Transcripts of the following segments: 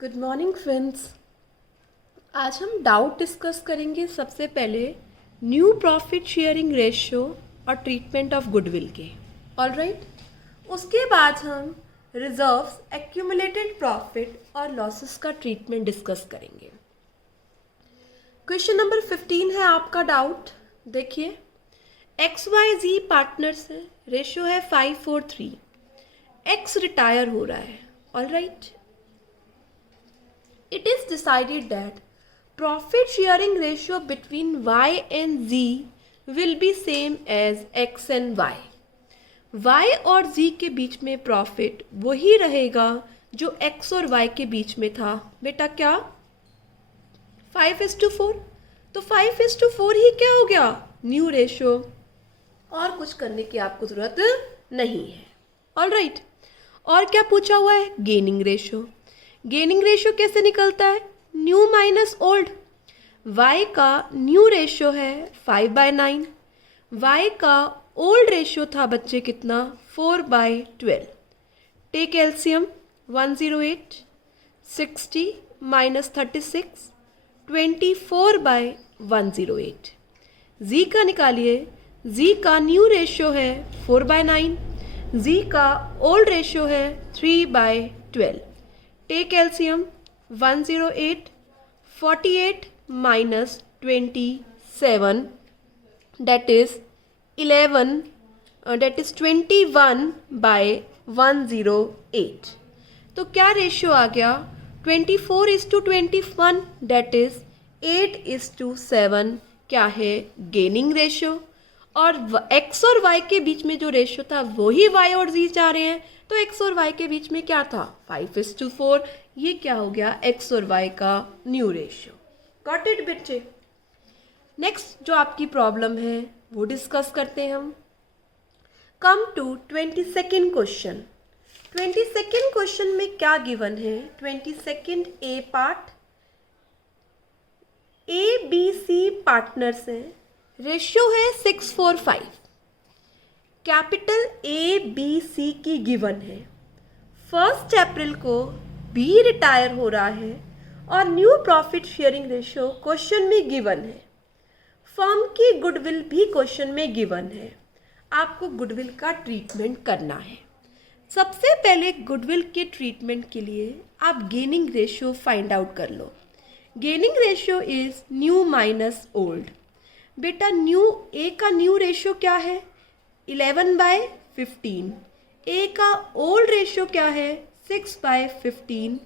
Good morning friends. आज हम doubt discuss करेंगे सबसे पहले न्यू प्रॉफिट शेयरिंग रेशियो और ट्रीटमेंट ऑफ गुडविल के। ऑलराइट, उसके बाद हम रिजर्व्स, एक्यूमुलेटेड प्रॉफिट और लॉसेस का ट्रीटमेंट डिस्कस करेंगे। क्वेश्चन नंबर 15 है आपका डाउट। देखिए, XYZ पार्टनर्स है, रेशियो है 5:3। एक्स रिटायर हो रहा है। Alright, it is decided that profit sharing ratio between Y and Z will be same as X and Y. Y और Z के बीच में प्रॉफिट वही रहेगा जो X और Y के बीच में था। बेटा क्या 5:4? तो 5:4 ही क्या हो गया, न्यू रेशियो। और कुछ करने की आपको ज़रूरत नहीं है। ऑलराइट, और क्या पूछा हुआ है, गेनिंग रेशियो। गेनिंग रेशियो कैसे निकलता है, न्यू माइनस ओल्ड। y का न्यू रेशियो है 5/9, y का ओल्ड रेशियो था बच्चे कितना, 4/12। Take LCM, 108, 60 minus 36, 24/108। z का निकालिए, z का न्यू रेशियो है 4/9, z का ओल्ड रेशियो है 3/12। Take LCM, 108, 48 minus 27, that is 11, that is 21/108। तो क्या रेशियो आ गया, 24:21, that is 8:7 क्या है, गेनिंग रेशियो। और x और y के बीच में जो रेशियो था वही y और z जा रहे हैं, तो x और y के बीच में क्या था, 5:4। ये क्या हो गया, x और y का न्यू रेशियो। गॉट इट बच्चे। नेक्स्ट जो आपकी प्रॉब्लम है वो डिस्कस करते हैं हम। Come to 22nd question. 22nd question में क्या गिवन है, 22nd ए पार्ट, ABC पार्टनर्स हैं, रेशियो है 6:5। कैपिटल ABC की गिवन है। 1 अप्रैल को B रिटायर हो रहा है और new profit sharing ratio question में गिवन है। फर्म की गुडविल भी क्वेश्चन में गिवन है। आपको गुडविल का ट्रीटमेंट करना है। सबसे पहले गुडविल के ट्रीटमेंट के लिए आप गेनिंग रेशियो फाइंड आउट कर लो। Gaining ratio is new minus old. बेटा न्यू, ए का न्यू रेशियो क्या है, 11/15। ए का ओल्ड रेशियो क्या है, 6/15।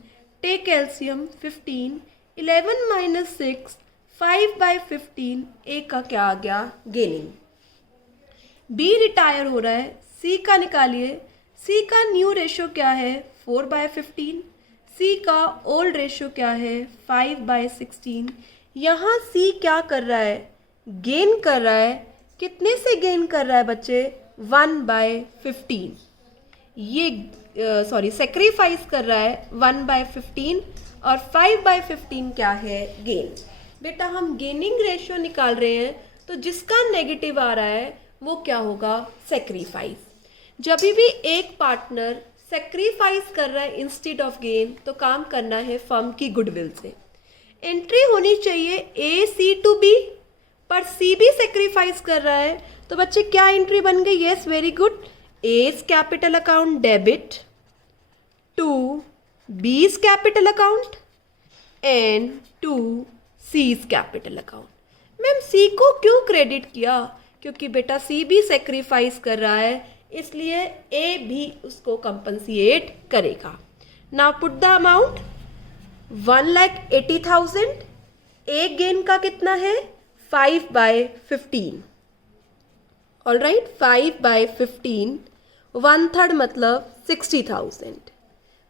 Take LCM, 15, 11 minus 6, 5/15। ए का क्या आ गया, गेनिंग। बी रिटायर हो रहा है, सी का निकालिए। सी का न्यू रेशियो क्या है, 4/15। सी का ओल्ड रेशियो क्या है, 5/16। यहाँ सी क्या कर रहा है, गेन कर रहा है। कितने से गेन कर रहा है बच्चे, 1/15। ये सेक्रीफाइस कर रहा है 1/15 और 5/15 क्या है, गेन। बेटा हम गेनिंग रेशियो निकाल रहे हैं तो जिसका नेगेटिव आ रहा है वो क्या होगा, सेक्रीफाइस। जब भी एक पार्टनर सेक्रीफाइस कर रहा है इंस्टेड ऑफ गेन, तो काम करना है फर्म की गुडविल से। एंट्री होनी चाहिए AC to B, पर C भी सेक्रीफाइस कर रहा है, तो बच्चे क्या एंट्री बन गई, yes very good, A's capital account debit to B's capital account and to C's capital account. Ma'am C को क्यों क्रेडिट किया, क्योंकि बेटा C भी सेक्रीफाइस कर रहा है, इसलिए A भी उसको कंपनसिएट करेगा। Now put the amount, 1,80,000। A gain का कितना है, 5/15। ऑलराइट, 5/15, 1/3 मतलब 60,000।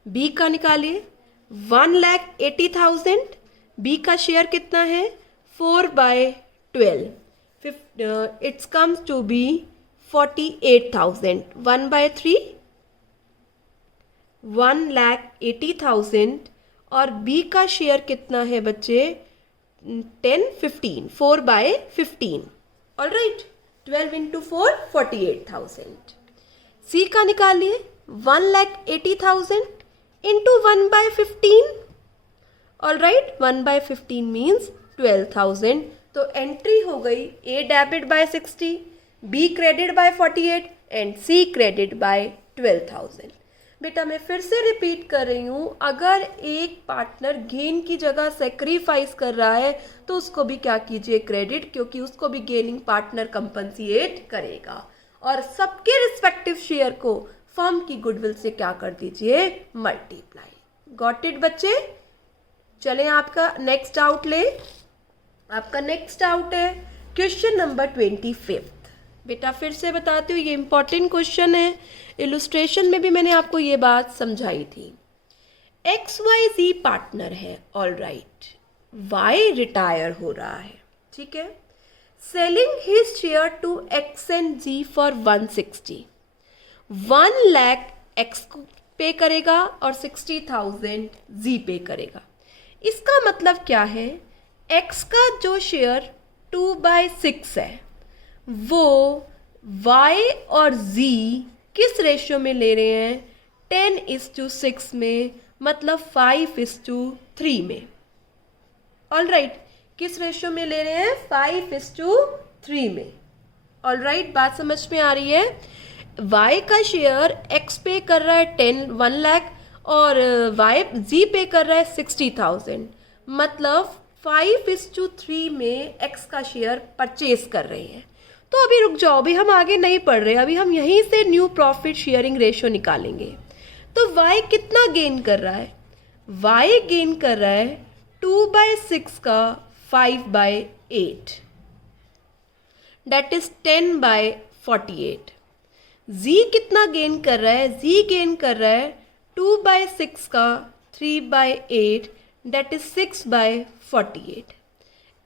बी का निकालिए, 1,80,000। बी का शेयर कितना है, 4/12। It's comes to be 48,000। 1/3, 1,80,000 और बी का शेयर कितना है बच्चे, 10, 15, 4/15। Alright, 12 into 4, 48,000। सी का निकालिए, 1,80,000 into 1/15, ऑल राइट, 1/15 मीन्स 12,000। तो एंट्री हो गई A debit by 60, B credit by 48 and C credit by 12,000। बेटा मैं फिर से रिपीट कर रही हूँ, अगर एक पार्टनर गेन की जगह सेक्रीफाइस कर रहा है तो उसको भी क्या कीजिए, क्रेडिट, क्योंकि उसको भी गेनिंग पार्टनर कंपनसिएट करेगा। और सबके रिस्पेक्टिव शेयर को फर्म की गुडविल से क्या कर दीजिए, मल्टीप्लाई। गॉट इट बच्चे? चलें आपका नेक्स्ट आउट ले। आपका नेक्स्ट आउट है क्वेश्चन नंबर 25। बेटा फिर से बताती हूँ, ये इंपॉर्टेंट क्वेश्चन है, इलुस्ट्रेशन में भी मैंने आपको ये बात समझाई थी। XYZ पार्टनर है, ऑल राइट, Y रिटायर हो रहा है, ठीक है, selling his share to X and G for 160, 1 lakh X को पे करेगा और 60,000 Z पे करेगा। इसका मतलब क्या है, X का जो शेयर 2/6 है वो Y और Z किस रेशियो में ले रहे हैं, 10:6 में, मतलब 5:3 में। ऑल राइट, किस रेशियो में ले रहे हैं, 5:3 में। ऑल राइट, बात समझ में आ रही है। Y का शेयर X पे कर रहा है 1 लाख और Z पे कर रहा है 60,000, मतलब 5:3 में X का शेयर परचेज कर रहे हैं। तो अभी रुक जाओ, अभी हम आगे नहीं पढ़ रहे, अभी हम यहीं से न्यू प्रॉफिट शेयरिंग रेशियो निकालेंगे। तो Y कितना गेन कर रहा है, Y गेन कर रहा है 2/6 का 5/8, डेट इज 10/48। Z कितना गेन कर रहा है, Z गेन कर रहा है 2/6 का 3/8, डेट इज 6/48।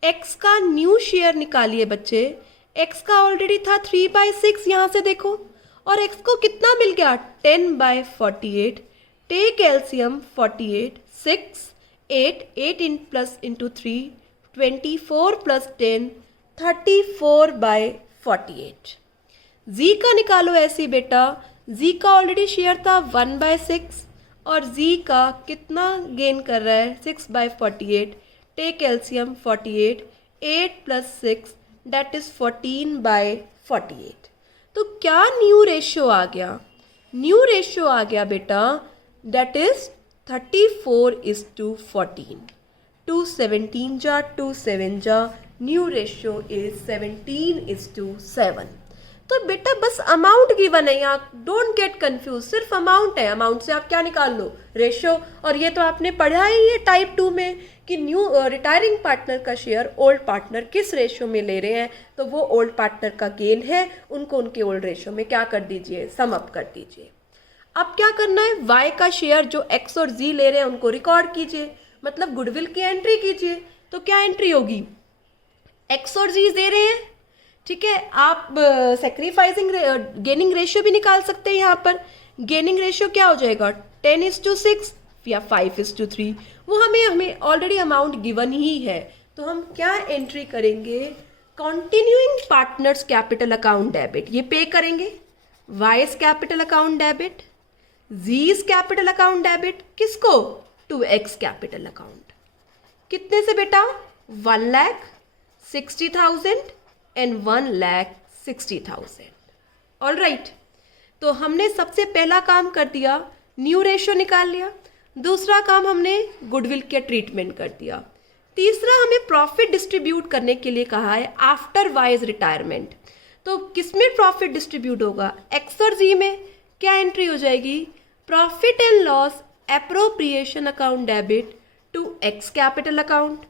X का न्यू शेयर निकालिए बच्चे, X का ऑलरेडी था 3/6, यहाँ से देखो, और X को कितना मिल गया, 10/48। Take LCM 48, 6, 8 into 3, 24 + 10, 34/48। Z का निकालो ऐसे ही बेटा, Z का ऑलरेडी शेयर था 1/6 और Z का कितना गेन कर रहा है, 6/48। Take LCM 48, 8 + 6 that is 14/48। तो क्या न्यू रेशियो आ गया, न्यू रेशियो आ गया बेटा, डेट इज 34:14। 2 17 जा 2 7 जा, न्यू रेशियो इज 17:7। तो बेटा बस अमाउंट गिवन है यहाँ, डोंट गेट कंफ्यूज, सिर्फ अमाउंट है, अमाउंट से आप क्या निकाल लो, रेशियो। और ये तो आपने पढ़ा ही है टाइप 2 में कि न्यू रिटायरिंग पार्टनर का शेयर ओल्ड पार्टनर किस रेशियो में ले रहे हैं, तो वो ओल्ड पार्टनर का गेन है, उनको उनके ओल्ड रेशियो में क्या कर दीजिए, सम अप कर दीजिए। अब क्या करना है, Y का शेयर जो X और Z ले रहे हैं उनको रिकॉर्ड कीजिए, मतलब गुडविल की एंट्री कीजिए। तो क्या एंट्री होगी, X और Z दे रहे हैं, ठीक है, आप सेक्रीफाइसिंग गेनिंग रेशियो भी निकाल सकते हैं। यहाँ पर गेनिंग रेशियो क्या हो जाएगा, 10:6 या 5:3, वो हमें ऑलरेडी अमाउंट गिवन ही है। तो हम क्या एंट्री करेंगे, continuing partners capital account debit, ये पे करेंगे, Y's capital account debit, Z's capital account debit, किसको, टू एक्स कैपिटल अकाउंट। कितने से बेटा, 1,60,000 एंड 1,60,000। ऑल राइट, तो हमने सबसे पहला काम कर दिया, न्यू रेशियो निकाल लिया। दूसरा काम हमने गुडविल के ट्रीटमेंट कर दिया। तीसरा हमें प्रॉफिट डिस्ट्रीब्यूट करने के लिए कहा है आफ्टर वाइज रिटायरमेंट। तो किसमें प्रॉफिट डिस्ट्रीब्यूट होगा, एक्स और जी में। क्या एंट्री हो जाएगी, profit and loss appropriation account debit to X capital account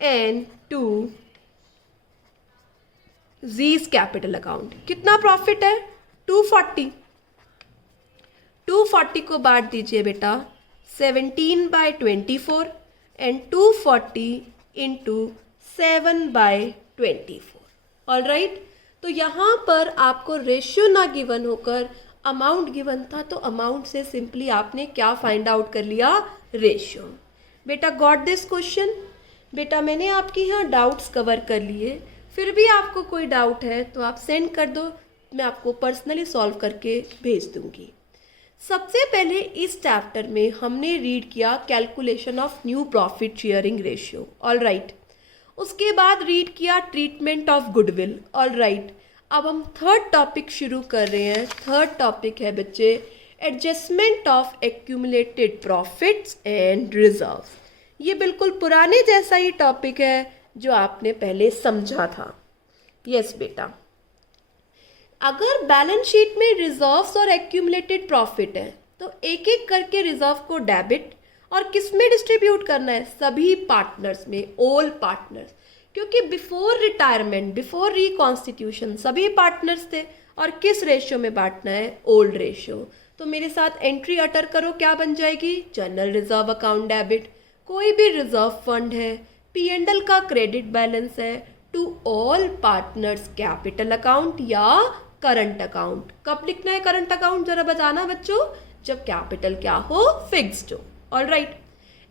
and to Z's capital account. कितना प्रॉफिट है, 240। 240 को बांट दीजिए बेटा 17/24 एंड 240 इंटू 7/24। ऑल राइट, तो यहाँ पर आपको रेशियो ना गिवन होकर अमाउंट गिवन था, तो अमाउंट से सिंपली आपने क्या फाइंड आउट कर लिया, रेशियो। बेटा गॉट दिस क्वेश्चन। बेटा मैंने आपके यहाँ डाउट्स कवर कर लिए, फिर भी आपको कोई डाउट है तो आप सेंड कर दो, मैं आपको पर्सनली सॉल्व करके भेज दूंगी। सबसे पहले इस चैप्टर में हमने रीड किया calculation of new profit sharing ratio, all right. उसके बाद रीड किया treatment of goodwill, all right. अब हम थर्ड टॉपिक शुरू कर रहे हैं। थर्ड टॉपिक है बच्चे adjustment of accumulated profits and reserves. ये बिल्कुल पुराने जैसा ही टॉपिक है जो आपने पहले समझा था। यस बेटा, अगर बैलेंस शीट में रिजर्व्स और एक्यूमुलेटेड प्रॉफिट है तो एक एक करके रिजर्व को डेबिट और किस में डिस्ट्रीब्यूट करना है? सभी पार्टनर्स में, ऑल पार्टनर्स, क्योंकि बिफोर रिटायरमेंट, बिफोर रिकॉन्स्टिट्यूशन सभी पार्टनर्स थे। और किस रेशियो में बांटना है? Old ratio. तो मेरे साथ एंट्री अटर करो, क्या बन जाएगी? जनरल रिजर्व अकाउंट डेबिट, कोई भी रिजर्व फंड है, P&L का क्रेडिट बैलेंस है, to all partners capital account या करंट अकाउंट। कब लिखना है करंट अकाउंट? जरा बताना बच्चों, जब कैपिटल क्या हो? फिक्स्ड हो, ऑल राइट।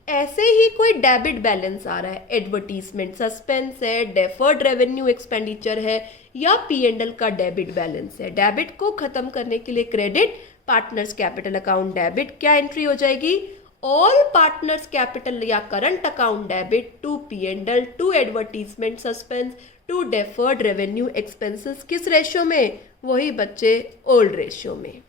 ऐसे ही कोई डेबिट बैलेंस आ रहा है, एडवर्टीजमेंट सस्पेंस है, डेफर्ड रेवेन्यू एक्सपेंडिचर है या P&L का डेबिट बैलेंस है। डेबिट को खत्म करने के लिए credit, partners capital account debit, क्या एंट्री हो जाएगी? ऑल पार्टनर्स कैपिटल या current account debit to P&L to advertisement suspense to deferred revenue expenses. किस रेशियो में? वही बच्चे, ओल्ड रेशियो में।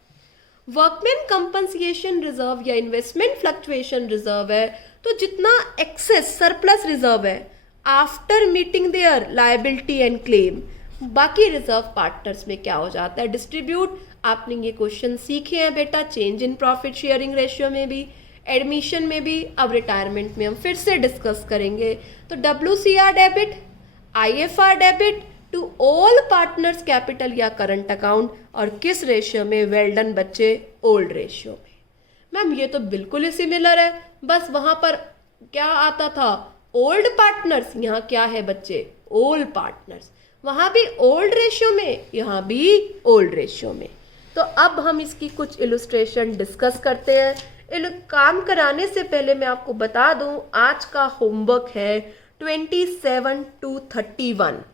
वर्कमैन कंपनसेशन रिजर्व या इन्वेस्टमेंट फ्लक्चुएशन रिजर्व है तो जितना एक्सेस सरप्लस रिजर्व है after meeting their liability and claim, बाकी रिजर्व पार्टनर्स में क्या हो जाता है? डिस्ट्रीब्यूट। आपने ये क्वेश्चन सीखे हैं बेटा, change in profit sharing ratio में भी, एडमिशन में भी, अब रिटायरमेंट में हम फिर से डिस्कस करेंगे। तो WCR debit, IFR debit to all partners capital या करंट अकाउंट, और किस रेशियो में? वेल डन बच्चे, ओल्ड रेशियो में। मैम ये तो बिल्कुल ही सिमिलर है, बस वहां पर क्या आता था? ओल्ड पार्टनर्स, यहाँ क्या है बच्चे? Old partners. वहां भी ओल्ड रेशियो में, यहाँ भी ओल्ड रेशियो में। तो अब हम इसकी कुछ इलुस्ट्रेशन डिस्कस करते हैं। काम कराने से पहले मैं आपको बता दूं, आज का होमवर्क है 27 to 31।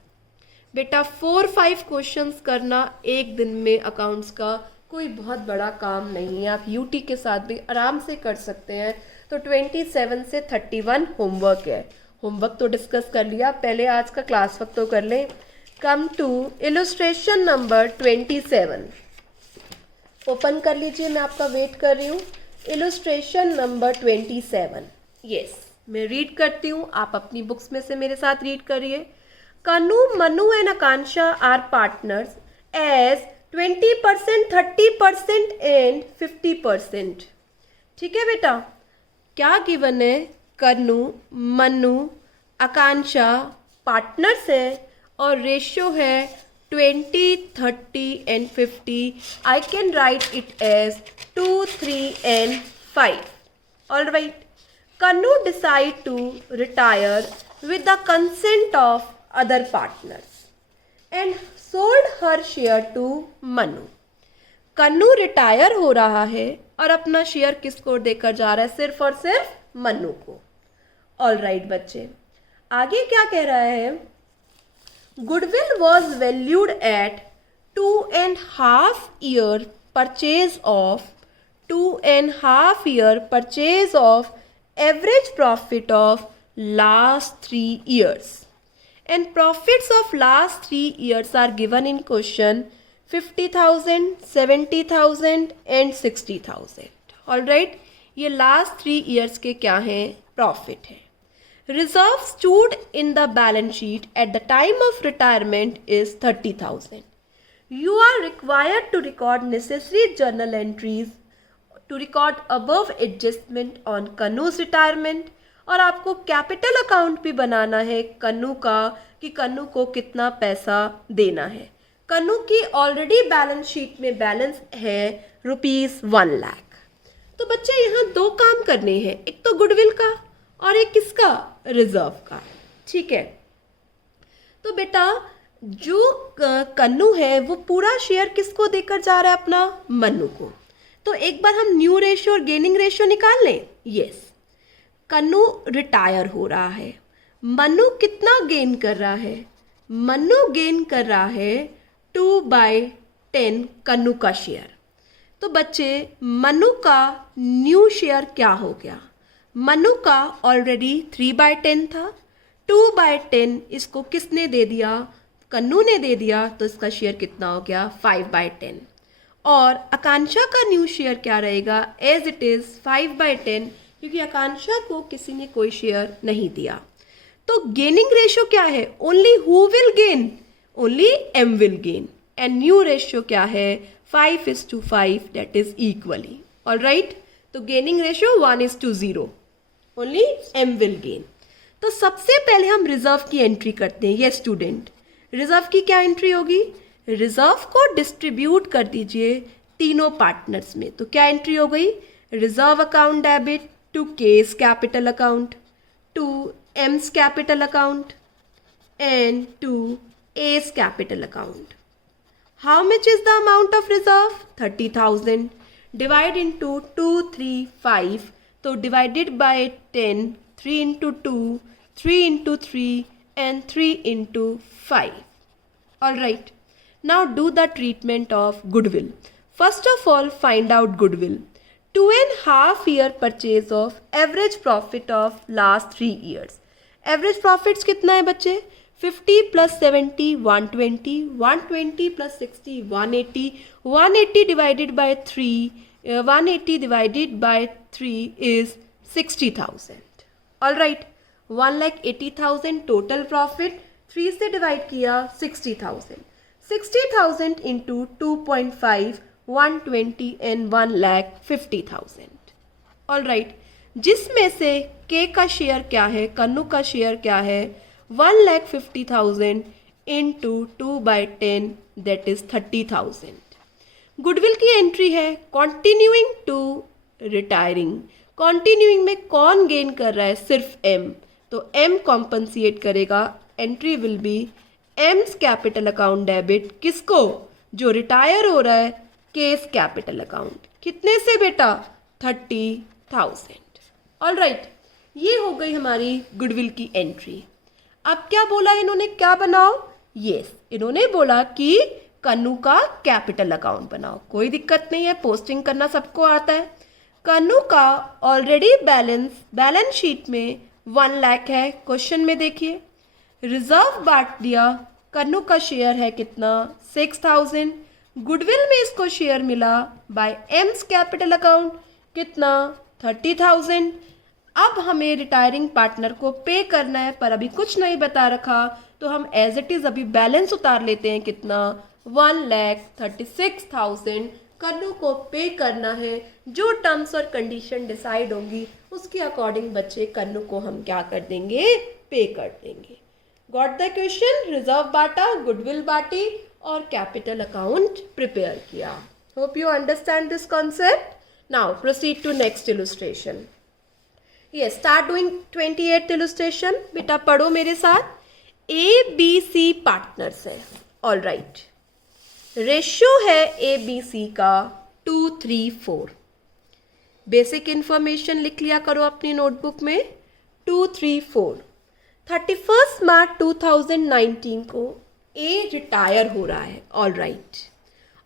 बेटा 4-5 क्वेश्चंस करना एक दिन में अकाउंट्स का कोई बहुत बड़ा काम नहीं है, आप यूटी के साथ भी आराम से कर सकते हैं। तो 27 से 31 होमवर्क है। होमवर्क तो डिस्कस कर लिया, पहले आज का क्लास वर्क तो कर लें। Come to illustration number 27। Open कर लीजिए, मैं आपका वेट कर रही हूँ। Illustration number 27। यस, मैं रीड करती हूँ, आप अपनी बुक्स में से मेरे साथ रीड करिए। Kanu, Manu and Akansha are partners as 20%, 30% and 50%। ठीक है बेटा, क्या गिवन है? कनु, मनु, आकांक्षा पार्टनर्स है और रेशियो है 20, 30 and 50। I can write it as 2, 3 and 5। All right. Kanu decide to retire with the consent of other partners and sold her share to Manu। Kannu retire हो रहा है और अपना शेयर किसको देकर जा रहा है? सिर्फ और सिर्फ मन्नू को। ऑल राइट बच्चे, आगे क्या कह रहा है? Goodwill was valued at 2.5 year purchase of 2.5 year purchase of average profit of last 3 years। And profits of last 3 years are given in question 50,000, 70,000 and 60,000। All right, ये last 3 years के क्या हैं? Profit है। Reserve stood in the balance sheet at the time of retirement is 30,000। You are required to record necessary journal entries to record above adjustment on Kanu's retirement। और आपको capital account भी बनाना है कन्नू का, कि कन्नू को कितना पैसा देना है। कन्नू की ऑलरेडी बैलेंस शीट में बैलेंस है ₹1 लाख। तो बच्चे यहाँ 2 काम करने हैं, एक तो गुडविल का और एक किसका? रिजर्व का। ठीक है, तो बेटा जो कन्नू है वो पूरा शेयर किसको देकर जा रहा है? अपना मन्नू को। तो एक बार हम न्यू रेशियो और गेनिंग रेशियो निकाल लें। यस, कन्नू रिटायर हो रहा है, मन्नू कितना गेन कर रहा है? मन्नू गेन कर रहा है 2/10 कन्नू का शेयर। तो बच्चे मनु का न्यू शेयर क्या हो गया? मनु का ऑलरेडी 3/10 था, 2/10 इसको किसने दे दिया? कन्नू ने दे दिया, तो इसका शेयर कितना हो गया? 5/10। और आकांक्षा का न्यू शेयर क्या रहेगा? एज इट इज़ 5/10, क्योंकि आकांक्षा को किसी ने कोई शेयर नहीं दिया। तो गेनिंग रेशियो क्या है? Only who will gain? Only M will gain. And new ratio क्या है? 5:5, that is equally. All right, तो gaining ratio 1:0, only M will gain. तो सबसे पहले हम रिजर्व की एंट्री करते हैं। यस स्टूडेंट, रिजर्व की क्या एंट्री होगी? रिजर्व को डिस्ट्रीब्यूट कर दीजिए तीनों पार्टनर्स में। तो क्या एंट्री हो गई? Reserve account debit to K's capital account, to M's capital account and to S's capital account. How much is the amount of reserve? 30,000 divide into 2, 3, 5, तो divided by 10, 3 into 2, 3 into 3 and 3 into 5. All right. Now do the treatment of goodwill. First of all, find out goodwill. 2.5 year purchase of average profit of last 3 years. Average profits कितना है बच्चे? 50 plus 70, 120, 120 plus 60, 180, 180 divided by 3, 180 divided by 3 is 60,000. All right. 1,80,000 total profit, 3 से divide किया 60,000, 60,000 into 2.5, 120 and 1,50,000। All right, जिसमें से के का share क्या है? कन्नू का शेयर क्या है? 1,50,000 इंटू 2/10, दैट इज 30,000। गुडविल की एंट्री है कॉन्टिन्यूइंग टू रिटायरिंग। कॉन्टिन्यूइंग में कौन गेन कर रहा है? सिर्फ एम, तो एम कॉम्पनसेट करेगा। Entry will be AIIMS capital account debit, किसको? जो रिटायर हो रहा है, केस कैपिटल अकाउंट। कितने से बेटा? 30,000। ऑल राइट, ये हो गई हमारी गुडविल की एंट्री। अब क्या बोला इन्होंने? क्या बनाओ? यस, इन्होंने बोला कि कन्नू का कैपिटल अकाउंट बनाओ। कोई दिक्कत नहीं है, पोस्टिंग करना सबको आता है। कन्नू का ऑलरेडी बैलेंस शीट में 1 लाख है। क्वेश्चन में देखिए, रिजर्व बांट दिया, कन्नू का शेयर है कितना? 6,000। गुडविल में इसको शेयर मिला बाय एम्स कैपिटल अकाउंट, कितना? 30,000। अब हमें रिटायरिंग पार्टनर को पे करना है, पर अभी कुछ नहीं बता रखा, तो हम एज इट इज़ अभी बैलेंस उतार लेते हैं। कितना? 1,36,000 कन्नू को पे करना है। जो टर्म्स और कंडीशन डिसाइड होंगी उसके अकॉर्डिंग बच्चे कन्नू को हम क्या कर देंगे? पे कर देंगे। Got the question? रिजर्व बांटा, गुडविल बांटी और कैपिटल अकाउंट प्रिपेयर किया। Hope you understand this concept. Now proceed to next illustration. Yes, start doing 28th illustration. बेटा पढ़ो मेरे साथ। ABC पार्टनर्स है। ऑल राइट, रेशियो है ABC का 2, 3, 4। बेसिक इन्फॉर्मेशन लिख लिया करो अपनी नोटबुक में। 2, 3, 4। 31 मार्च 2019 को A रिटायर हो रहा है। ऑल राइट,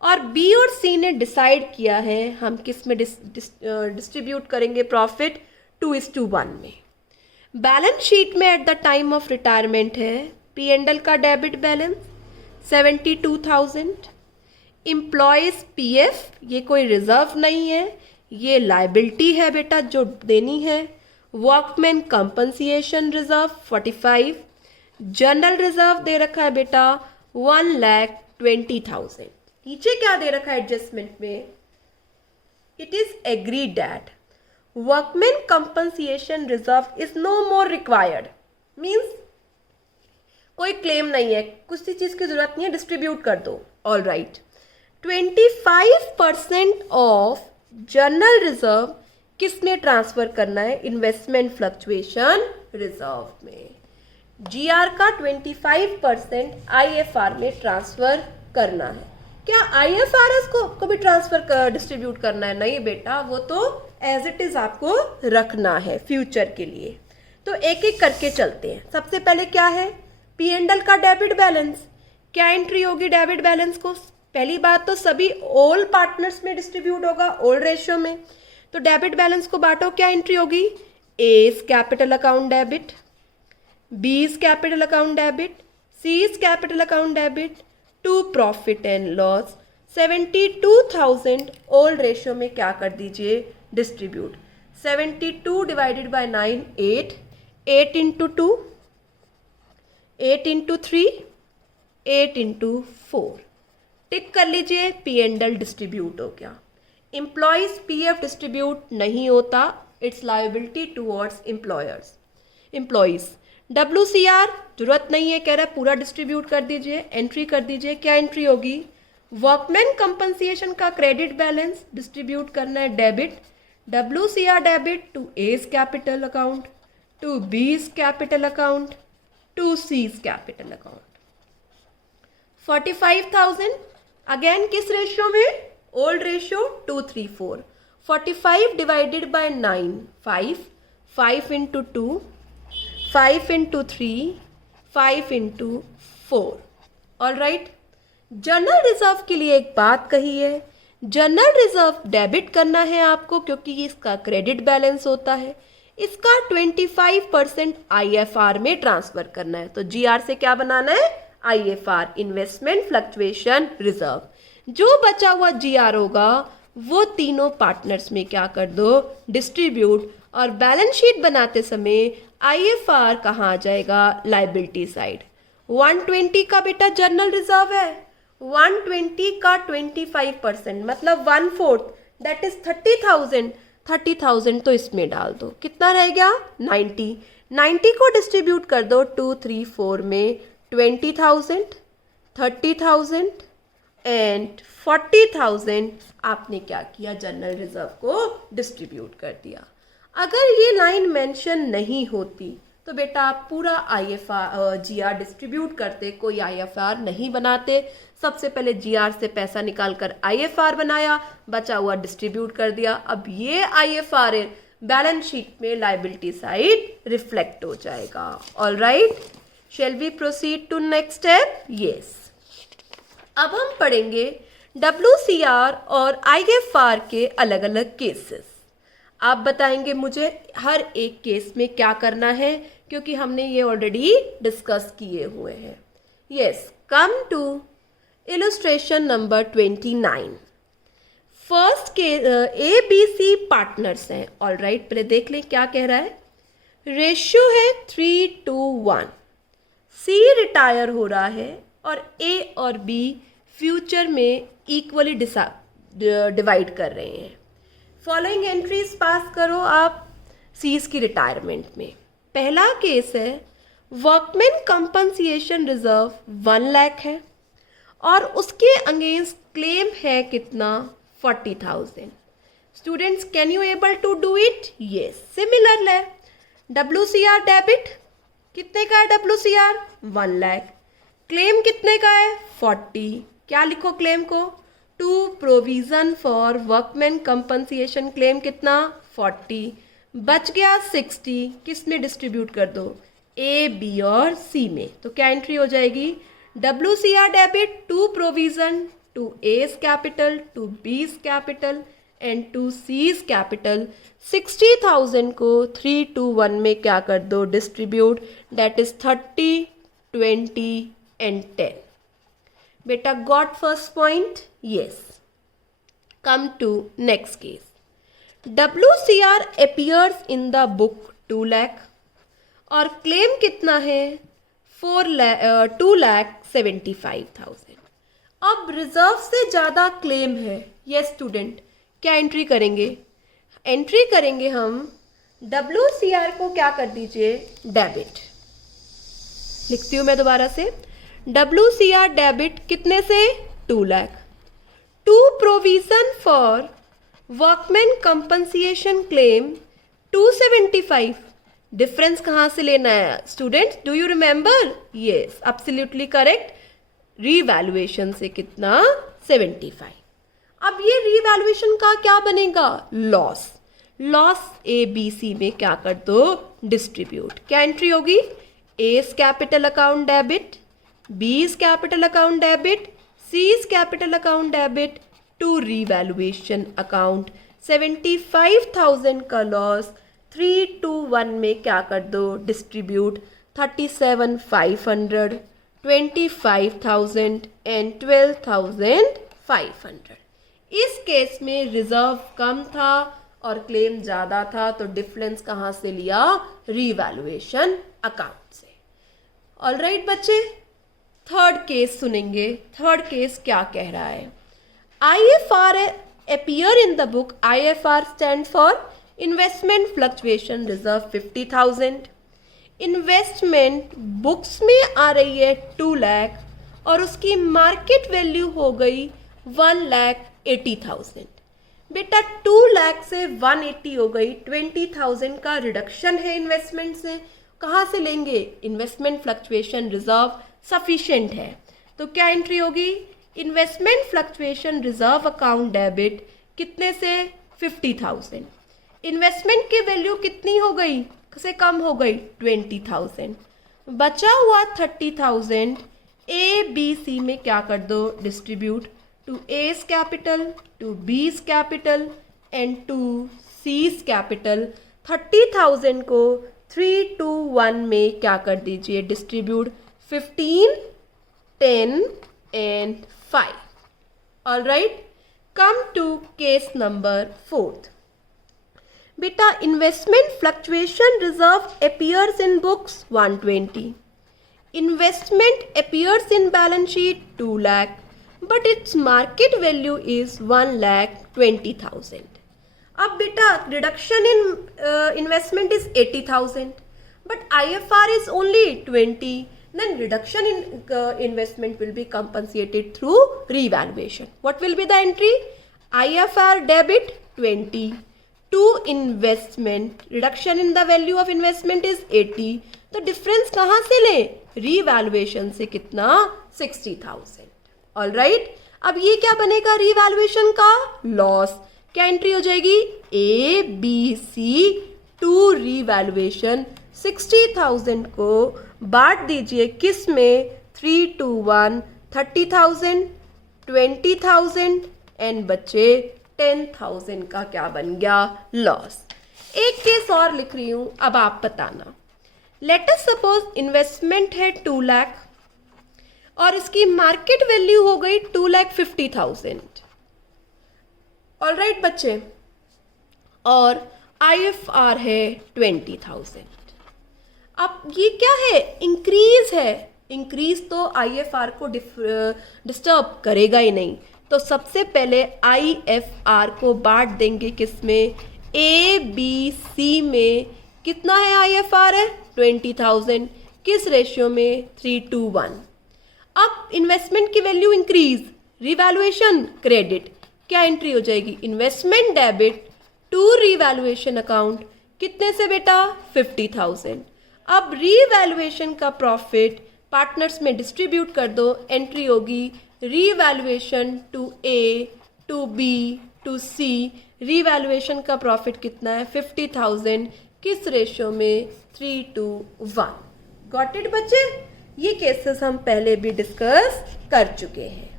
और B और C ने डिसाइड किया है हम किस में डिस्ट्रीब्यूट करेंगे प्रॉफिट? 2:1 में। बैलेंस शीट में eight the time of retirement है P&L का डेबिट बैलेंस 72,000। एम्प्लॉयज PF, ये कोई रिजर्व नहीं है, ये लाइबिलिटी है बेटा जो देनी है। Workman compensation reserve 45। General reserve दे रखा है बेटा 1,20,000। नीचे क्या दे रखा है एडजस्टमेंट में? It is agreed that workman compensation reserve is no more required. Means कोई क्लेम नहीं है, कुछ चीज़ की जरूरत नहीं है, डिस्ट्रीब्यूट कर दो। All right, 25% of general reserve किस में ट्रांसफर करना है? इन्वेस्टमेंट फ्लक्चुएशन रिजर्व में। GR का 25% IFR में ट्रांसफर करना है। क्या IFRS को भी ट्रांसफर डिस्ट्रीब्यूट करना है? नहीं बेटा, वो तो एज इट इज आपको रखना है फ्यूचर के लिए। तो एक एक करके चलते हैं। सबसे पहले क्या है? P&L का डेबिट बैलेंस। क्या एंट्री होगी डेबिट बैलेंस को? पहली बात तो सभी ऑल पार्टनर्स में डिस्ट्रीब्यूट होगा ओल्ड रेशियो में, तो डेबिट बैलेंस को बांटो, क्या एंट्री होगी? A's capital account debit, B's capital account debit, C's capital account debit to profit and loss. 72,000 old ratio में क्या कर दीजिए? Distribute. 72 divided by 9 8, 8 into 2, 8 into 3, 8 into 4। टिक कर लीजिए, पी एंड एल डिस्ट्रीब्यूट हो गया। एम्प्लॉयज पीएफ डिस्ट्रीब्यूट नहीं होता, it's liability towards employees. WCR जरूरत नहीं है, कह रहा है पूरा डिस्ट्रीब्यूट कर दीजिए, एंट्री कर दीजिए। क्या एंट्री होगी? वर्कमैन कंपनसेशन का क्रेडिट बैलेंस डिस्ट्रीब्यूट करना है debit, WCR debit to A's capital account, to B's capital account, to C's capital account. 45,000 again किस रेशियो में? Old ratio 2 3 4। 45 divided by 9 5, 5 into 2, 5 into 3, 5 into 4। All right. General reserve के लिए एक बात कही है, जनरल रिजर्व डेबिट करना है आपको क्योंकि इसका क्रेडिट बैलेंस होता है। इसका 25% IFR में ट्रांसफर करना है, तो GR से क्या बनाना है? IFR, investment fluctuation reserve. जो बचा हुआ GR होगा वो तीनों पार्टनर्स में क्या कर दो? डिस्ट्रीब्यूट। और बैलेंस शीट बनाते समय IFR कहाँ आ जाएगा? Liability side. 120 का बेटा जनरल रिजर्व है, 120 का 25% मतलब 1/4, दैट इज 30,000। 30,000 तो इसमें डाल दो, कितना रह गया? 90। 90 को डिस्ट्रीब्यूट कर दो 2 3 4 में। 20,000, 30,000 एंड 40,000 आपने क्या किया? जनरल रिजर्व को डिस्ट्रीब्यूट कर दिया। अगर ये लाइन मेंशन नहीं होती तो बेटा आप पूरा IFR GR डिस्ट्रीब्यूट करते, कोई IFR नहीं बनाते। सबसे पहले GR से पैसा निकाल कर IFR बनाया, बचा हुआ डिस्ट्रीब्यूट कर दिया। अब ये IFR बैलेंस शीट में लाइबिलिटी साइड रिफ्लेक्ट हो जाएगा। All right, shall we proceed to next step? Yes. अब हम पढ़ेंगे WCR और IFR के अलग अलग केसेस। आप बताएंगे मुझे हर एक केस में क्या करना है, क्योंकि हमने ये ऑलरेडी डिस्कस किए हुए हैं। Yes, come to illustration number 29। First के ABC पार्टनर्स हैं। ऑल राइट, पहले देख लें क्या कह रहा है। रेशियो है 3:1। C रिटायर हो रहा है और A और B फ्यूचर में इक्वली डिवाइड कर रहे हैं। फॉलोइंग एंट्रीज पास करो आप सीज की रिटायरमेंट में। पहला केस है वर्कमैन कंपनसेशन रिजर्व 1 लाख है और उसके अगेंस्ट क्लेम है कितना? 40,000। Students, can you able to do it? Yes. Similar है WCR डेबिट कितने का है? WCR 1 लाख। क्लेम कितने का है? 40। क्या लिखो क्लेम को? To provision for workman compensation claim कितना? 40। बच गया 60, किस में डिस्ट्रीब्यूट कर दो? A, B और C में। तो क्या एंट्री हो जाएगी? WCR debit to provision to A's capital to B's capital and to C's capital. 60,000 को 3:1 में क्या कर दो? Distribute, that is 30, 20 and 10। बेटा got first point? Yes. Come to next case. WCR appears in the book 2 lakh और claim कितना है? 2,75,000। अब रिजर्व से ज़्यादा क्लेम है। यस स्टूडेंट, क्या एंट्री करेंगे? एंट्री करेंगे हम WCR को क्या कर दीजिए? डेबिट। लिखती हूँ मैं दोबारा से। WCR डेबिट कितने से? 2 लाख। To provision for workman compensation claim 275। Difference कहाँ से लेना है students? Do you remember? Yes, absolutely correct. Revaluation से कितना? 75। अब ये रीवैल्यूएशन का क्या बनेगा? लॉस। लॉस ABC में क्या कर दो? डिस्ट्रीब्यूट। क्या एंट्री होगी? A's capital account debit, B's capital account debit, C C's capital account debit to revaluation account 75,000 का लॉस 3-1 में क्या कर दो डिस्ट्रीब्यूट 37,500, 25,000 एंड 12,500। इस केस में रिजर्व कम था और क्लेम ज़्यादा था तो डिफरेंस कहाँ से लिया? रीवैल्यूएशन अकाउंट से। ऑलराइट बच्चे, थर्ड केस सुनेंगे। थर्ड केस क्या कह रहा है? IFR appear in the book. IFR stand for Investment Fluctuation Reserve 50,000. Investment books में आ रही है 2 लाख और उसकी मार्केट वैल्यू हो गई 1,80,000। बेटा 2 लाख से 180 हो गई, 20,000 का रिडक्शन है इन्वेस्टमेंट से। कहाँ से लेंगे? इन्वेस्टमेंट फ्लक्चुएशन रिजर्व सफिशिएंट है तो क्या एंट्री होगी? Investment fluctuation reserve account debit कितने से? 50,000। इन्वेस्टमेंट की वैल्यू कितनी हो गई? से कम हो गई 20,000। बचा हुआ 30,000 ABC में क्या कर दो distribute to A's capital, to B's capital and to C's capital. 30,000 को 3-1 में क्या कर दीजिए distribute 15, 10 and 5। All right, come to case number 4। बेटा investment fluctuation reserve appears in books 120, investment appears in balance sheet 2 lakh but its market value is 1,20,000। अब बेटा reduction in investment is 80,000 but IFR is only 20, then reduction in investment will be compensated through revaluation. What will be the entry? IFR debit 20 to investment, reduction in the value of investment is 80, तो difference कहाँ से ले? Revaluation से। कितना? 60,000। All right, अब ये क्या बनेगा? रीवैल्यूएशन का लॉस। क्या एंट्री हो जाएगी? ABC टू रीवैल्यूएशन 60,000 को बांट दीजिए किस में? 3-1, 30,000, 20,000 एंड बच्चे 10,000 का क्या बन गया? लॉस। एक केस और लिख रही हूं, अब आप बताना। लेट अस सपोज इन्वेस्टमेंट है 2 लाख और इसकी मार्केट वैल्यू हो गई 2,50,000। ऑल राइट बच्चे, और IFR है 20,000। अब ये क्या है? इंक्रीज है। इंक्रीज तो IFR को डिस्टर्ब करेगा ही नहीं, तो सबसे पहले IFR को बांट देंगे किस में? ABC में। कितना है IFR है? 20,000। किस रेशियो में? 3-1। अब इन्वेस्टमेंट की वैल्यू इंक्रीज, रिवैल्यूएशन क्रेडिट। क्या एंट्री हो जाएगी? Investment debit to revaluation account कितने से बेटा? 50,000। अब रीवैल्यूएशन का प्रॉफिट पार्टनर्स में डिस्ट्रीब्यूट कर दो। एंट्री होगी revaluation to A, to B, to C। Revaluation का प्रॉफिट कितना है? 50,000। किस रेशियो में? 3-1। गॉट इट बच्चे? ये केसेस हम पहले भी डिस्कस कर चुके हैं।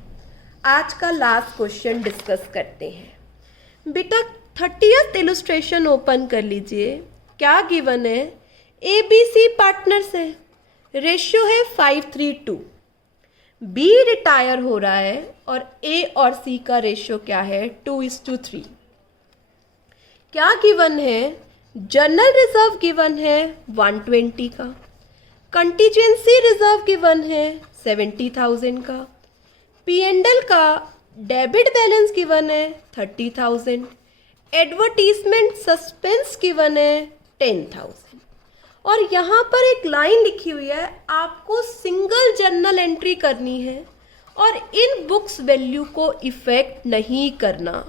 आज का लास्ट क्वेश्चन डिस्कस करते हैं। बेटा 30th इलस्ट्रेशन ओपन कर लीजिए। क्या गिवन है? ABC पार्टनर्स है, रेशियो है 5:3:2। B रिटायर हो रहा है और A और C का रेशियो क्या है? 2:3। क्या गिवन है? जनरल रिजर्व गिवन है 120 का, कंटीजेंसी रिजर्व गिवन है 70,000 का, P&L का डेबिट बैलेंस गिवन है 30,000, एडवर्टीजमेंट सस्पेंस गिवन है 10,000। और यहाँ पर एक लाइन लिखी हुई है, आपको सिंगल जर्नल एंट्री करनी है और इन बुक्स वैल्यू को इफेक्ट नहीं करना।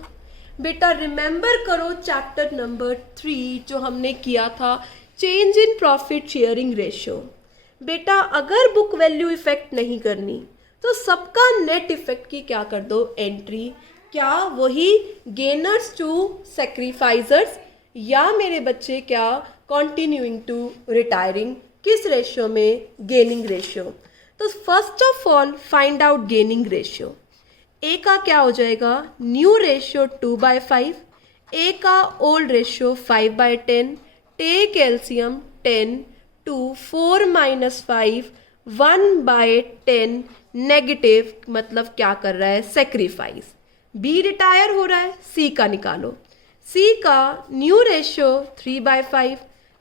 बेटा रिमेंबर करो चैप्टर नंबर 3 जो हमने किया था, change in profit sharing ratio. बेटा अगर बुक वैल्यू इफेक्ट नहीं करनी तो सबका नेट इफेक्ट की क्या कर दो? एंट्री। क्या वही गेनर्स टू सेक्रीफाइजर्स या मेरे बच्चे क्या कॉन्टिन्यूइंग टू रिटायरिंग? किस रेशियो में? Gaining ratio. तो first of all find out gaining ratio. A का क्या हो जाएगा, न्यू रेशियो 2/5, ए का old ratio 5/10, take LCM 10 to 4 - 5 1/10 negative, मतलब क्या कर रहा है, सेक्रीफाइस। बी रिटायर हो रहा है, सी का निकालो। सी का न्यू रेशियो 3/5,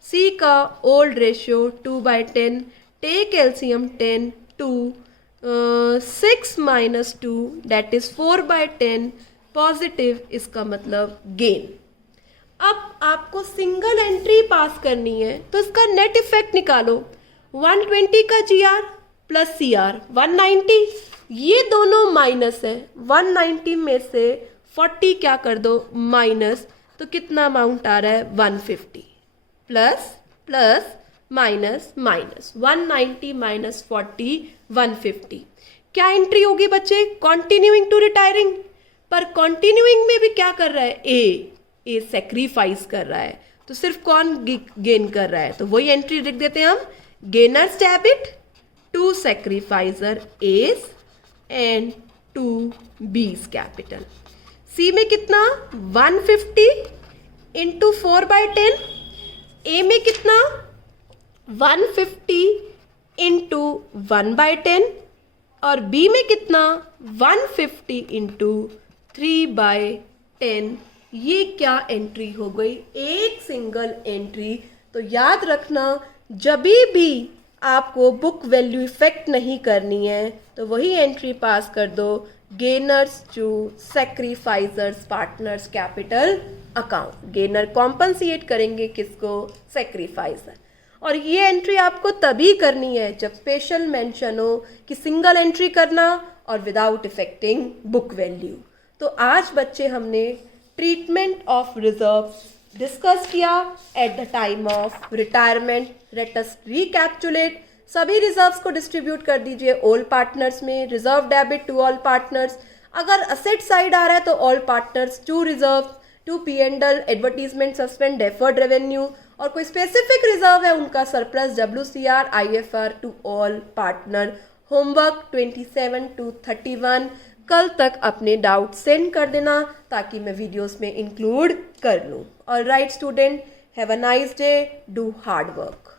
सी का old ratio 2/10, take LCM 10 to 6 - 2 that is 4/10 positive, इसका मतलब गेन। अब आपको सिंगल एंट्री पास करनी है तो इसका नेट इफेक्ट निकालो। 120 का जीआर प्लस सीआर 190, ये दोनों माइनस है। 190 में से 40 क्या कर दो माइनस, तो कितना अमाउंट आ रहा है 150, plus plus minus minus, 190 minus 40 150। क्या एंट्री होगी बच्चे, कॉन्टिन्यूइंग टू रिटायरिंग। पर कॉन्टिन्यूइंग में भी क्या कर रहा है, ए सेक्रीफाइस कर रहा है, तो सिर्फ कौन गेन कर रहा है, तो वही एंट्री लिख देते हैं हम, gainers debit to sacrificers and to B's capital. C में कितना 150 इंटू 4/10, ए में कितना 150 इंटू 1/10 और बी में कितना 150 इंटू 3/10। ये क्या एंट्री हो गई, एक सिंगल एंट्री। तो याद रखना, जब भी आपको बुक वैल्यू इफेक्ट नहीं करनी है तो वही एंट्री पास कर दो, gainers to sacrificers partners capital account. Gainer compensate करेंगे किसको, सेक्रीफाइजर। और ये एंट्री आपको तभी करनी है जब स्पेशल मेंशन हो कि सिंगल एंट्री करना और विदाउट इफेक्टिंग बुक वैल्यू। तो आज बच्चे हमने ट्रीटमेंट ऑफ रिजर्व डिस्कस किया at the time of retirement. Let us recapitulate. सभी रिजर्व्स को डिस्ट्रीब्यूट कर दीजिए ऑल पार्टनर्स में, reserve debit to all partners. अगर असेट साइड आ रहा है तो all partners to reserve, to P&L, advertisement, suspend, deferred revenue, और कोई स्पेसिफिक रिजर्व है उनका surplus, WCR, IFR to all partner. Homework 27 to 31 कल तक अपने डाउट सेंड कर देना ताकि मैं वीडियोस में इंक्लूड कर लूँ। Alright student, have a nice day, do hard work.